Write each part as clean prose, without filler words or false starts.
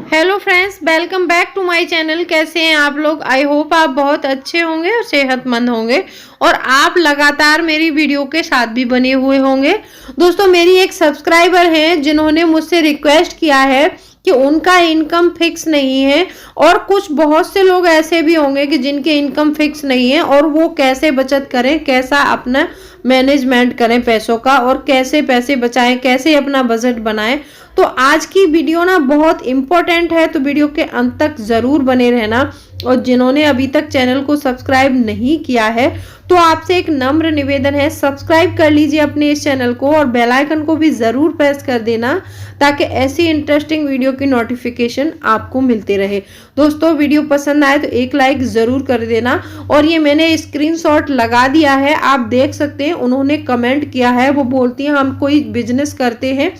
Hello friends, welcome back to my channel. कैसे हैं आप लोग? आई होप आप बहुत अच्छे होंगे और सेहतमंद होंगे और आप लगातार मेरी वीडियो के साथ भी बने हुए होंगे। दोस्तों, मेरी एक सब्सक्राइबर हैं जिन्होंने मुझसे रिक्वेस्ट किया है कि उनका इनकम फिक्स नहीं है और कुछ बहुत से लोग ऐसे भी होंगे कि जिनके इनकम फिक्स नहीं है और वो कैसे बचत करें, कैसा अपना मैनेजमेंट करें पैसों का और कैसे पैसे बचाएं, कैसे अपना बजट बनाएं। तो आज की वीडियो ना बहुत इंपॉर्टेंट है, तो वीडियो के अंत तक जरूर बने रहना। और जिन्होंने अभी तक चैनल को सब्सक्राइब नहीं किया है तो आपसे एक नम्र निवेदन है, सब्सक्राइब कर लीजिए अपने इस चैनल को और बेल आइकन को भी जरूर प्रेस कर देना ताकि ऐसी इंटरेस्टिंग वीडियो की नोटिफिकेशन आपको मिलती रहे। दोस्तों, वीडियो पसंद आए तो एक लाइक जरूर कर देना। और ये मैंने स्क्रीनशॉट लगा दिया है, आप देख सकते हैं। उन्होंने कमेंट किया है, वो बोलती हैं हम कोई बिजनेस करते हैं,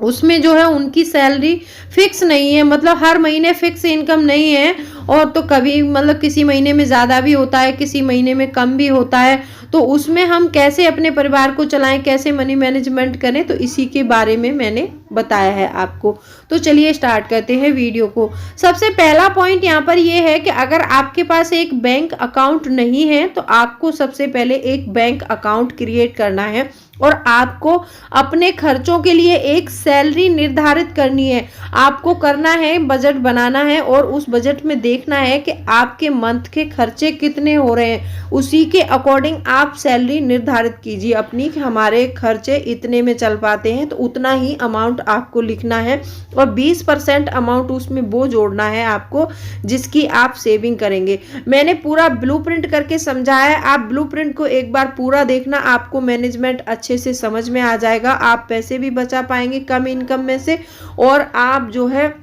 उसमें जो है उनकी सैलरी फिक्स नहीं है, मतलब हर महीने फिक्स इनकम नहीं है और तो कभी मतलब किसी महीने में ज़्यादा भी होता है, किसी महीने में कम भी होता है। तो उसमें हम कैसे अपने परिवार को चलाएं, कैसे मनी मैनेजमेंट करें, तो इसी के बारे में मैंने बताया है आपको। तो चलिए स्टार्ट करते हैं वीडियो को। सबसे पहला पॉइंट यहाँ पर ये है कि अगर आपके पास एक बैंक अकाउंट नहीं है तो आपको सबसे पहले एक बैंक अकाउंट क्रिएट करना है और आपको अपने खर्चों के लिए एक सैलरी निर्धारित करनी है। आपको करना है, बजट बनाना है और उस बजट में देखना है कि आपके मंथ के खर्चे कितने हो रहे हैं। उसी के अकॉर्डिंग आप सैलरी निर्धारित कीजिए अपनी कि हमारे खर्चे इतने में चल पाते हैं, तो उतना ही अमाउंट आपको लिखना है और 20% अमाउंट उसमें वो जोड़ना है आपको जिसकी आप सेविंग करेंगे। मैंने पूरा ब्लूप्रिंट करके समझाया है, आप ब्लूप्रिंट को एक बार पूरा देखना, आपको मैनेजमेंट अच्छे से समझ में आ जाएगा। आप पैसे भी बचा पाएंगे कम इनकम में से और आप जो है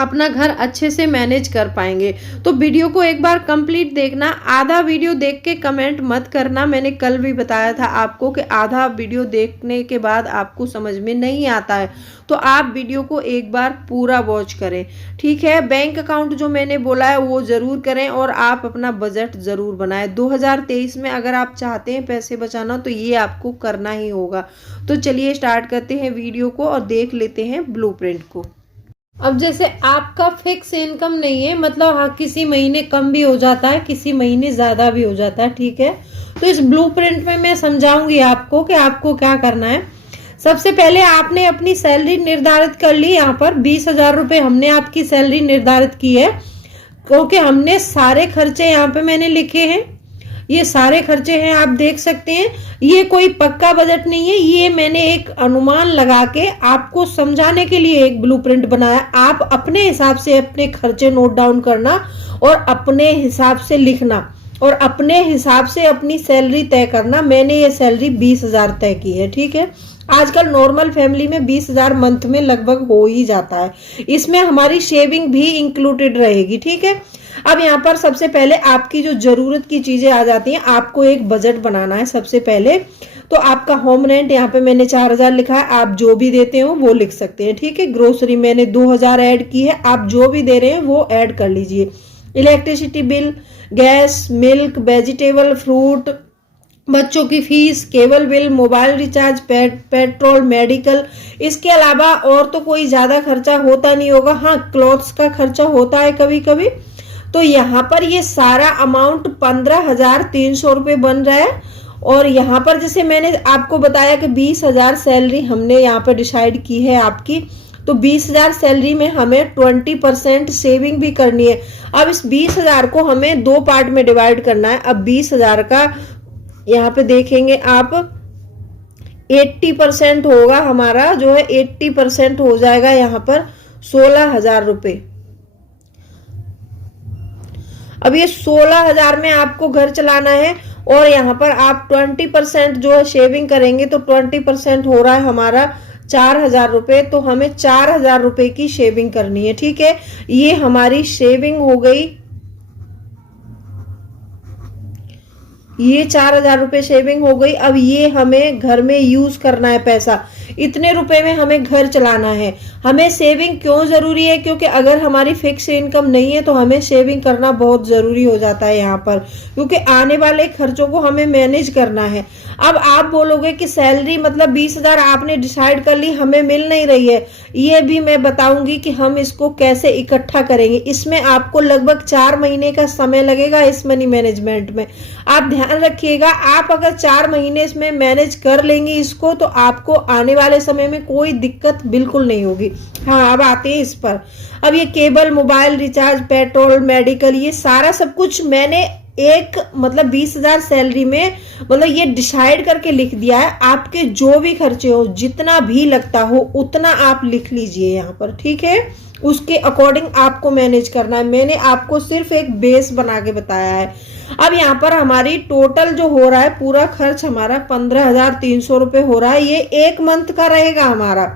अपना घर अच्छे से मैनेज कर पाएंगे। तो वीडियो को एक बार कंप्लीट देखना, आधा वीडियो देख के कमेंट मत करना। मैंने कल भी बताया था आपको कि आधा वीडियो देखने के बाद आपको समझ में नहीं आता है, तो आप वीडियो को एक बार पूरा वॉच करें, ठीक है। बैंक अकाउंट जो मैंने बोला है वो ज़रूर करें और आप अपना बजट ज़रूर बनाएं। 2023 में अगर आप चाहते हैं पैसे बचाना तो ये आपको करना ही होगा। तो चलिए स्टार्ट करते हैं वीडियो को और देख लेते हैं ब्लूप्रिंट को। अब जैसे आपका फिक्स इनकम नहीं है, मतलब हाँ किसी महीने कम भी हो जाता है, किसी महीने ज़्यादा भी हो जाता है, ठीक है। तो इस ब्लूप्रिंट में मैं समझाऊंगी आपको कि आपको क्या करना है। सबसे पहले आपने अपनी सैलरी निर्धारित कर ली। यहाँ पर 20,000 रुपये हमने आपकी सैलरी निर्धारित की है क्योंकि हमने सारे खर्चे यहाँ पे मैंने लिखे हैं, ये सारे खर्चे हैं, आप देख सकते हैं। ये कोई पक्का बजट नहीं है, ये मैंने एक अनुमान लगा के आपको समझाने के लिए एक ब्लूप्रिंट बनाया। आप अपने हिसाब से अपने खर्चे नोट डाउन करना और अपने हिसाब से लिखना और अपने हिसाब से अपनी सैलरी तय करना। मैंने ये सैलरी 20,000 तय की है, ठीक है। आजकल नॉर्मल फैमिली में 20,000 मंथ में लगभग हो ही जाता है, इसमें हमारी सेविंग भी इंक्लूडेड रहेगी, ठीक है। अब यहाँ पर सबसे पहले आपकी जो जरूरत की चीजें आ जाती हैं, आपको एक बजट बनाना है सबसे पहले। तो आपका होम रेंट यहाँ पे मैंने 4,000 लिखा है, आप जो भी देते हो वो लिख सकते हैं, ठीक है। ग्रोसरी मैंने 2,000 ऐड की है, आप जो भी दे रहे हैं वो ऐड कर लीजिए। Electricity bill, gas, milk, vegetable, fruit, बच्चों की fees, cable bill, mobile recharge, petrol, medical, इसके अलावा और तो कोई ज्यादा खर्चा होता नहीं होगा। हाँ, क्लॉथ्स का खर्चा होता है कभी कभी। तो यहाँ पर ये सारा अमाउंट 15,300 रुपये बन रहा है। और यहाँ पर जैसे मैंने आपको बताया कि 20,000 सैलरी हमने यहाँ पर डिसाइड की है आपकी, तो 20,000 सैलरी में हमें 20% सेविंग भी करनी है। अब इस 20,000 को हमें दो पार्ट में डिवाइड करना है। अब 20,000 का यहाँ पे देखेंगे आप 80% होगा हमारा, जो है 80% हो जाएगा यहाँ पर 16,000 रुपये। अब ये 16,000 में आपको घर चलाना है और यहाँ पर आप 20% जो है शेविंग करेंगे, तो 20% हो रहा है हमारा 4,000 रुपये। तो हमें 4,000 रुपये की शेविंग करनी है, ठीक है। ये हमारी शेविंग हो गई, ये 4,000 रुपये शेविंग हो गई। अब ये हमें घर में यूज करना है पैसा, इतने रुपए में हमें घर चलाना है। हमें सेविंग क्यों ज़रूरी है? क्योंकि अगर हमारी फिक्स इनकम नहीं है तो हमें सेविंग करना बहुत ज़रूरी हो जाता है यहाँ पर, क्योंकि आने वाले खर्चों को हमें मैनेज करना है। अब आप बोलोगे कि सैलरी मतलब 20,000 आपने डिसाइड कर ली, हमें मिल नहीं रही है। ये भी मैं बताऊंगी कि हम इसको कैसे इकट्ठा करेंगे। इसमें आपको लगभग 4 महीने का समय लगेगा इस मनी मैनेजमेंट में। आप ध्यान रखिएगा, आप अगर 4 महीने इसमें मैनेज कर लेंगे इसको, तो आपको आने वाले समय में कोई दिक्कत बिल्कुल नहीं होगी। हाँ, अब आते हैं इस पर। अब ये cable, mobile recharge, petrol, medical, ये सारा सब कुछ मैंने एक मतलब 20,000 सैलरी में मतलब ये डिसाइड करके लिख दिया है। आपके जो भी खर्चे हो, जितना भी लगता हो उतना आप लिख लीजिए यहाँ पर, ठीक है। उसके अकॉर्डिंग आपको मैनेज करना है। मैंने आपको सिर्फ एक बेस बना के बताया है। अब यहाँ पर हमारी टोटल जो हो रहा है पूरा खर्च हमारा 15,300 रुपये हो रहा है। ये एक मंथ का रहेगा हमारा।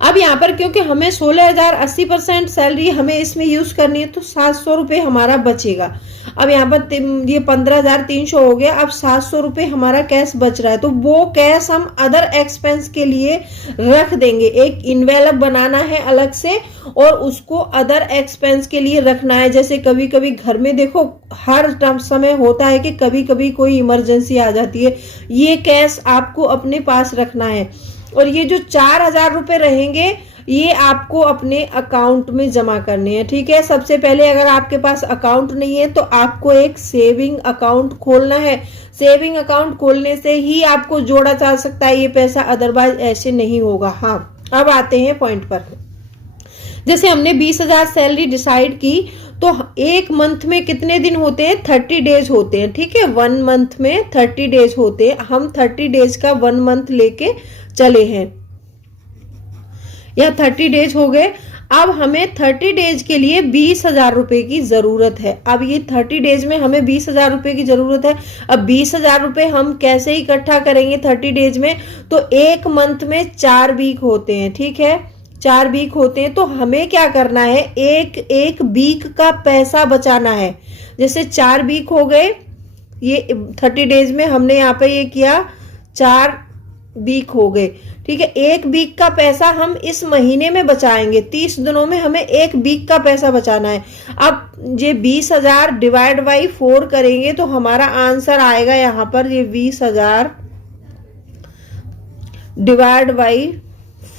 अब यहाँ पर क्योंकि हमें 16,000 80% सैलरी हमें इसमें यूज करनी है, तो 700 रुपये हमारा बचेगा। अब यहाँ पर ये 15,300 हो गया। अब 700 रुपये हमारा कैश बच रहा है, तो वो कैश हम अदर एक्सपेंस के लिए रख देंगे। एक इन्वेलप बनाना है अलग से और उसको अदर एक्सपेंस के लिए रखना है। जैसे कभी कभी घर में देखो हर समय होता है कि कभी कभी कोई इमरजेंसी आ जाती है, ये कैश आपको अपने पास रखना है। और ये जो 4,000 रुपये रहेंगे ये आपको अपने अकाउंट में जमा करने हैं, ठीक है। सबसे पहले अगर आपके पास अकाउंट नहीं है तो आपको एक सेविंग अकाउंट खोलना है। सेविंग अकाउंट खोलने से ही आपको जोड़ा जा सकता है ये पैसा, अदरवाइज ऐसे नहीं होगा। हाँ, अब आते हैं पॉइंट पर। जैसे हमने 20,000 सैलरी डिसाइड की, तो एक मंथ में कितने दिन होते हैं? 30 डेज होते हैं, ठीक है। 1 मंथ में 30 डेज होते हैं। हम 30 डेज का 1 मंथ लेके चले हैं, या 30 डेज हो गए। अब हमें 30 डेज के लिए 20,000 रुपए की जरूरत है। अब ये 30 डेज में हमें 20,000 रुपए की जरूरत है। अब 20,000 रुपए हम कैसे इकट्ठा करेंगे 30 डेज में? तो एक मंथ में 4 वीक होते हैं, ठीक है। 4 वीक होते हैं, तो हमें क्या करना है? एक वीक का पैसा बचाना है। जैसे 4 वीक हो गए, ये 30 डेज में हमने यहाँ पे ये किया, 4 वीक हो गए, ठीक है। एक वीक का पैसा हम इस महीने में बचाएंगे। 30 दिनों में हमें एक वीक का पैसा बचाना है। अब ये 20,000 डिवाइड बाई 4 करेंगे तो हमारा आंसर आएगा यहाँ पर, ये 20,000 डिवाइड बाई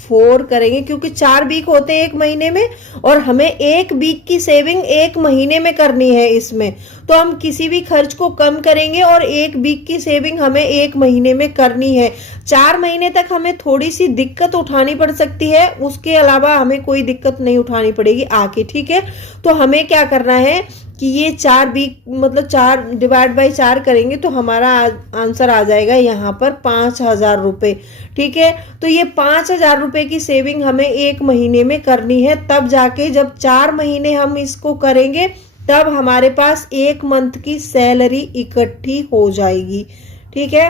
4 करेंगे, क्योंकि 4 वीक होते हैं एक महीने में और हमें एक वीक की सेविंग एक महीने में करनी है इसमें। तो हम किसी भी खर्च को कम करेंगे और एक वीक की सेविंग हमें एक महीने में करनी है। 4 महीने तक हमें थोड़ी सी दिक्कत उठानी पड़ सकती है, उसके अलावा हमें कोई दिक्कत नहीं उठानी पड़ेगी आगे, ठीक है। तो हमें क्या करना है कि ये 4 वीक मतलब 4 डिवाइड बाई 4 करेंगे तो हमारा आंसर आ जाएगा यहाँ पर 5,000 रुपये, ठीक है। तो ये 5,000 रुपये की सेविंग हमें एक महीने में करनी है। तब जाके जब 4 महीने हम इसको करेंगे तब हमारे पास एक मंथ की सैलरी इकट्ठी हो जाएगी, ठीक है।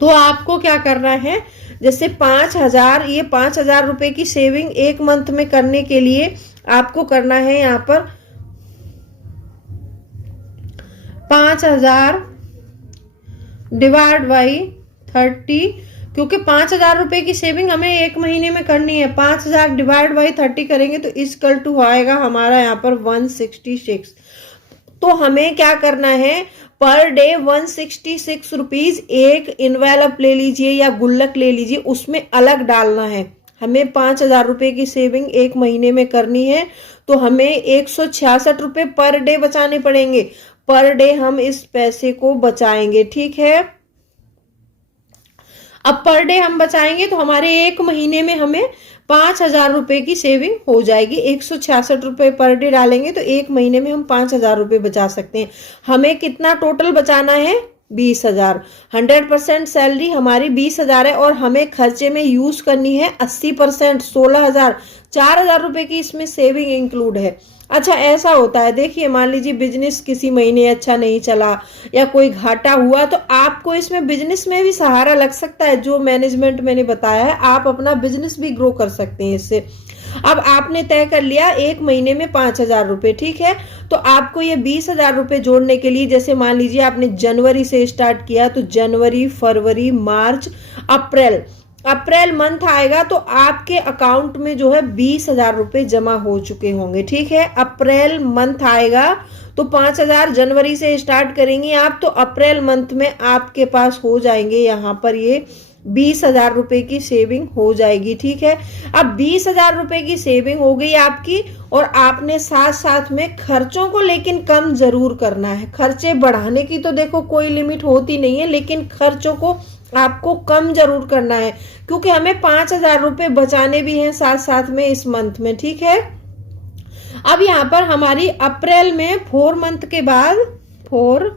तो आपको क्या करना है? जैसे 5,000, ये 5,000 रुपये की सेविंग एक मंथ में करने के लिए आपको करना है यहाँ पर 5,000 डिवाइड बाई 30, क्योंकि 5,000 रुपये की सेविंग हमें एक महीने में करनी है। 5,000 डिवाइड बाई 30 करेंगे तो इक्वल टू आएगा हमारा यहाँ पर 166। तो हमें क्या करना है? पर डे 166 रुपीज एक इन्वेलप ले लीजिए या गुल्लक ले लीजिए, उसमें अलग डालना है। हमें 5,000 रुपये की सेविंग एक महीने में करनी है, तो हमें 166 रुपये पर डे बचाने पड़ेंगे। पर डे हम इस पैसे को बचाएंगे, ठीक है। अब पर डे हम बचाएंगे तो हमारे एक महीने में हमें 5,000 रुपये की सेविंग हो जाएगी। 166 रुपये पर डे डालेंगे तो एक महीने में हम 5,000 रुपये बचा सकते हैं। हमें कितना टोटल बचाना है? 20,000। 100% सैलरी हमारी 20,000 है और हमें खर्चे में यूज करनी है 80%, 16,000। 4,000 रुपये की इसमें सेविंग इंक्लूड है। अच्छा, ऐसा होता है, देखिए मान लीजिए बिजनेस किसी महीने अच्छा नहीं चला या कोई घाटा हुआ, तो आपको इसमें बिजनेस में भी सहारा लग सकता है। जो मैनेजमेंट मैंने बताया है, आप अपना बिजनेस भी ग्रो कर सकते हैं इससे। अब आपने तय कर लिया एक महीने में 5,000 रुपये, ठीक है। तो आपको ये 20,000 रुपये जोड़ने के लिए, जैसे मान लीजिए आपने जनवरी से स्टार्ट किया, तो जनवरी, फरवरी, मार्च, अप्रैल, अप्रैल मंथ आएगा तो आपके अकाउंट में जो है 20,000 रुपए जमा हो चुके होंगे। ठीक है, अप्रैल मंथ आएगा तो 5,000 जनवरी से स्टार्ट करेंगी आप, तो अप्रैल मंथ में आपके पास हो जाएंगे यहाँ पर ये 20,000 रुपए की सेविंग हो जाएगी। ठीक है, अब 20,000 रुपए की सेविंग हो गई आपकी, और आपने साथ साथ में खर्चों को लेकिन कम जरूर करना है। खर्चे बढ़ाने की तो देखो कोई लिमिट होती नहीं है, लेकिन खर्चों को आपको कम जरूर करना है, क्योंकि हमें 5,000 रुपए बचाने भी हैं साथ साथ में इस मंथ में। ठीक है, अब यहाँ पर हमारी अप्रैल में 4 मंथ के बाद 4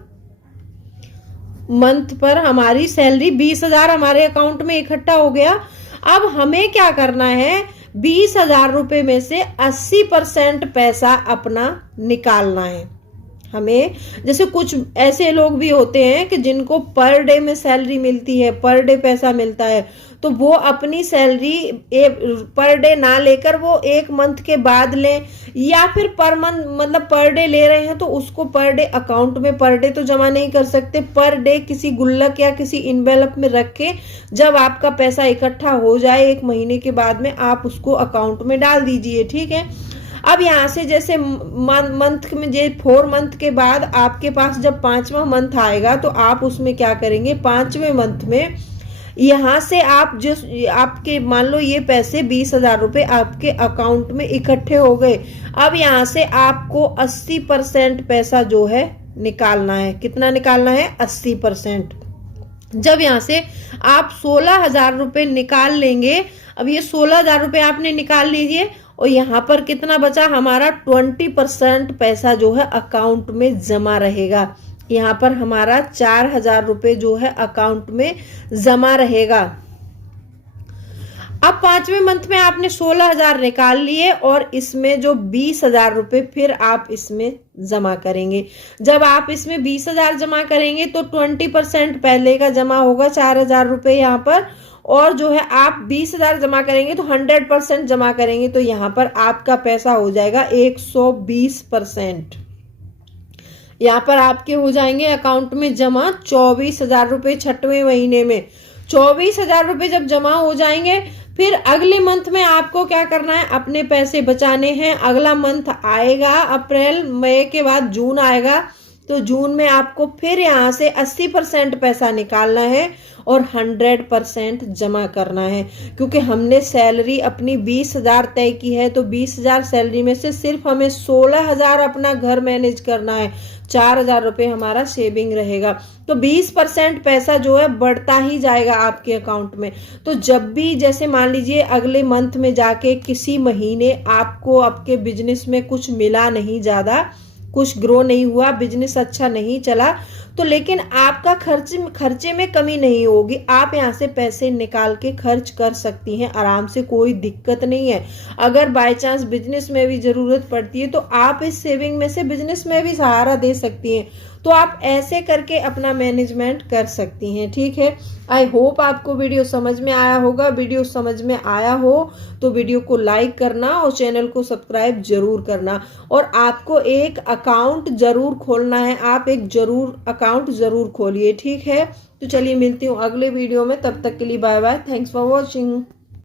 मंथ पर हमारी सैलरी 20,000 हमारे अकाउंट में इकट्ठा हो गया। अब हमें क्या करना है, 20,000 रुपए में से 80% पैसा अपना निकालना है हमें। जैसे कुछ ऐसे लोग भी होते हैं कि जिनको पर डे में सैलरी मिलती है, पर डे पैसा मिलता है, तो वो अपनी सैलरी पर डे ना लेकर वो 1 मंथ के बाद लें, या फिर पर मंथ मतलब पर डे ले रहे हैं तो उसको पर डे अकाउंट में पर डे तो जमा नहीं कर सकते, पर डे किसी गुल्लक या किसी इन्वेलप में रख के जब आपका पैसा इकट्ठा हो जाए 1 महीने के बाद में आप उसको अकाउंट में डाल दीजिए। ठीक है, अब यहाँ से जैसे मंथ में 4 मंथ के बाद आपके पास जब 5वां मंथ आएगा तो आप उसमें क्या करेंगे, 5वें मंथ में यहाँ से आप जो आपके मान लो ये पैसे 20,000 रुपए आपके अकाउंट में इकट्ठे हो गए। अब यहाँ से आपको 80% पैसा जो है निकालना है। कितना निकालना है, 80%। जब यहाँ से आप 16,000 रुपए निकाल लेंगे, अब ये 16,000 रुपए आपने निकाल लीजिए, और यहाँ पर कितना बचा हमारा 20% पैसा जो है अकाउंट में जमा रहेगा। यहाँ पर हमारा 4,000 रुपए जो है अकाउंट में जमा रहेगा। अब 5वें मंथ में आपने 16,000 निकाल लिए, और इसमें जो 20,000 रुपए फिर आप इसमें जमा करेंगे। जब आप इसमें 20,000 जमा करेंगे तो 20% पहले का जमा होगा 4,000 रुपए यहाँ पर, और जो है आप 20,000 जमा करेंगे तो 100% जमा करेंगे, तो यहाँ पर आपका पैसा हो जाएगा 120%। यहाँ पर आपके हो जाएंगे अकाउंट में जमा 24,000 रुपए 6वें महीने में। 24,000 रुपए जब जमा हो जाएंगे, फिर अगले मंथ में आपको क्या करना है, अपने पैसे बचाने हैं। अगला मंथ आएगा अप्रैल, मई के बाद जून आएगा, तो जून में आपको फिर यहाँ से 80% पैसा निकालना है और 100% जमा करना है, क्योंकि हमने सैलरी अपनी 20,000 तय की है, तो 20,000 सैलरी में से सिर्फ हमें 16,000 अपना घर मैनेज करना है, 4,000 रुपए हमारा सेविंग रहेगा। तो 20% पैसा जो है बढ़ता ही जाएगा आपके अकाउंट में। तो जब भी जैसे मान लीजिए अगले मंथ में जाके किसी महीने आपको आपके बिजनेस में कुछ मिला नहीं, ज़्यादा कुछ ग्रो नहीं हुआ, बिजनेस अच्छा नहीं चला, तो लेकिन आपका खर्चे में कमी नहीं होगी, आप यहाँ से पैसे निकाल के खर्च कर सकती हैं आराम से, कोई दिक्कत नहीं है। अगर बाय चांस बिजनेस में भी ज़रूरत पड़ती है तो आप इस सेविंग में से बिजनेस में भी सहारा दे सकती हैं। तो आप ऐसे करके अपना मैनेजमेंट कर सकती हैं। ठीक है, आई होप आपको वीडियो समझ में आया होगा। वीडियो समझ में आया हो तो वीडियो को लाइक करना और चैनल को सब्सक्राइब जरूर करना, और आपको एक अकाउंट जरूर खोलना है, आप एक अकाउंट जरूर खोलिए। ठीक है, तो चलिए मिलती हूँ अगले वीडियो में, तब तक के लिए bye bye, thanks for watching.